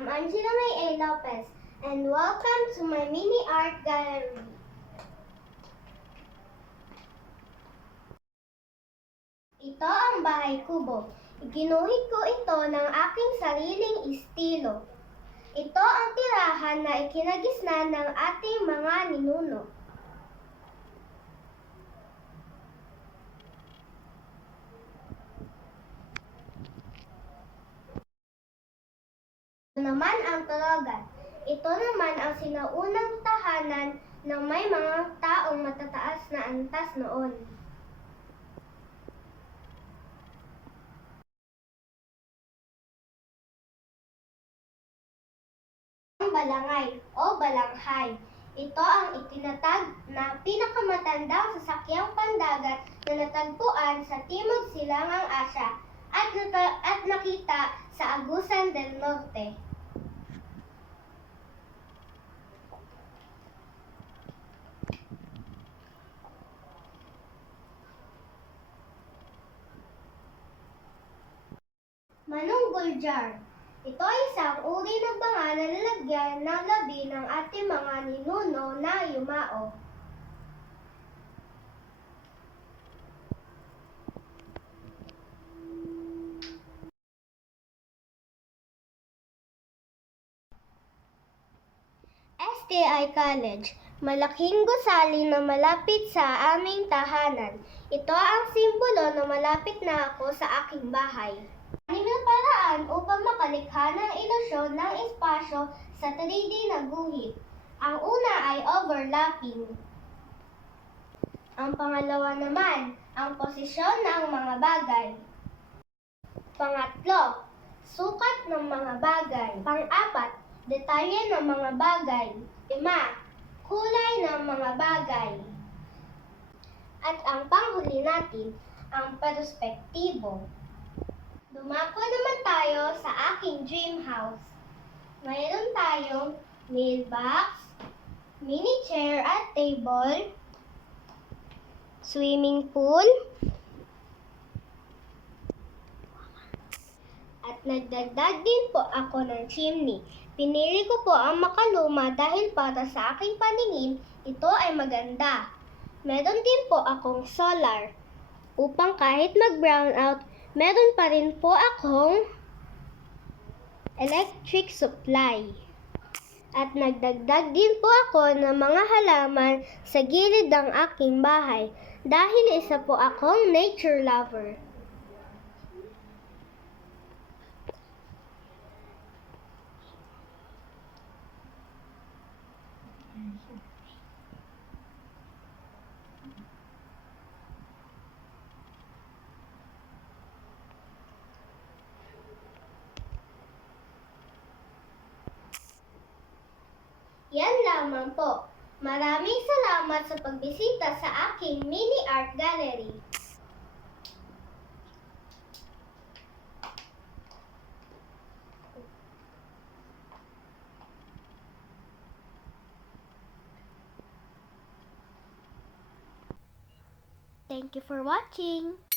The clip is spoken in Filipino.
I'm Angela May A. Lopez, and welcome to my mini art gallery. Ito ang bahay kubo. Iginuhit ko ito ng aking sariling estilo. Ito ang tirahan na ikinagisnan ng ating mga ninuno. Ito naman ang tulugan. Ito naman ang sinaunang tahanan ng may mga taong matataas na antas noon. Ang balangay o balanghay. Ito ang itinatag na pinakamatandang sasakyang pandagat na natagpuan sa Timog Silangang Asya at nakita sa Agusan del Norte. Manunggul jar. Ito ay isang uri ng banga na lalagyan ng labi ng ating mga ninuno na yumao. STI College, malaking gusali na malapit sa aming tahanan. Ito ang simbolo na malapit na ako sa aking bahay. Anim na paraan upang makalikha ng ilusyon ng espasyo sa 3D na guhit. Ang una ay overlapping. Ang pangalawa naman, ang posisyon ng mga bagay. Pangatlo, sukat ng mga bagay. Pang-apat, detalye ng mga bagay. 5, kulay ng mga bagay. At ang panghuli natin, ang perspektibo. Dumako naman tayo sa aking dream house. Mayroon tayong mailbox, mini chair at table, swimming pool, at nagdagdag din po ako ng chimney. Pinili ko po ang makaluma dahil para sa aking paningin, ito ay maganda. Meron din po akong solar upang kahit mag-brown out, meron pa rin po akong electric supply. At nagdagdag din po ako ng mga halaman sa gilid ng aking bahay dahil isa po akong nature lover. Yan lamang po. Maraming salamat sa pagbisita sa aking mini art gallery. Thank you for watching.